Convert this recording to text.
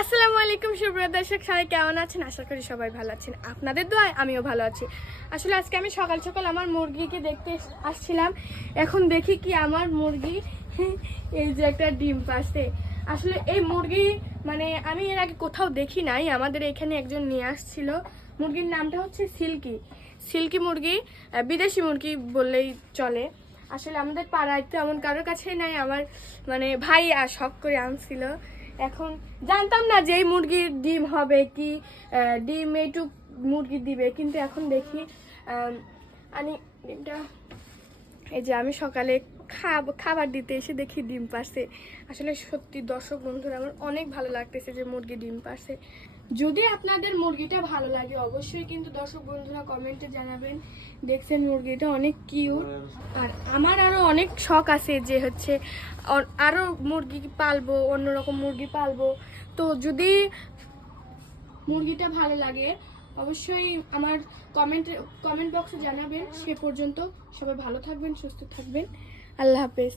আসসালামু আলাইকুম সুপ্রিয় দর্শক, সবাই কেমন আছেন? আশা করি সবাই ভালো আছেন। আপনাদের দোয়ায় আমিও ভালো আছি। আসলে আজকে আমি সকাল সকাল আমার মুরগিকে দেখতে আসছিলাম। এখন দেখি কি আমার মুরগি এই যে একটা ডিম পাড়ছে। আসলে এই মুরগি মানে আমি এর আগে কোথাও দেখি নাই, আমাদের এখানে একজন নিয়ে আসছিল। মুরগির নামটা হচ্ছে সিল্কি। সিল্কি মুরগি, বিদেশি মুরগি বললেই চলে। আসলে আমাদের পাড়ায় তো এমন কারোর কাছে নাই। আমার মানে ভাই শখ করে আনছিল। এখন জানতাম না যে এই মুরগির ডিম হবে কি, ডিম এইটুক মুরগি দিবে, কিন্তু এখন দেখি আমি ডিমটা এই যে আমি সকালে খাবার দিতে এসে দেখি ডিম পারছে। আসলে সত্যি দর্শক বন্ধুরা, আমার অনেক ভালো লাগতেছে যে মুরগি ডিম পারছে। যদি আপনাদের মুরগিটা ভালো লাগে অবশ্যই কিন্তু দর্শক বন্ধুরা কমেন্টে জানাবেন। দেখছেন মুরগিটা অনেক কিউট। আর আমার আরো অনেক শখ আছে যে হচ্ছে আরো মুরগি পালবো, অন্যরকম মুরগি পালবো। তো যদি মুরগিটা ভালো লাগে অবশ্যই আমার কমেন্ট বক্সে জানাবেন। সে পর্যন্ত সবাই ভালো থাকবেন, সুস্থ থাকবেন। আল্লাহ হাফেজ।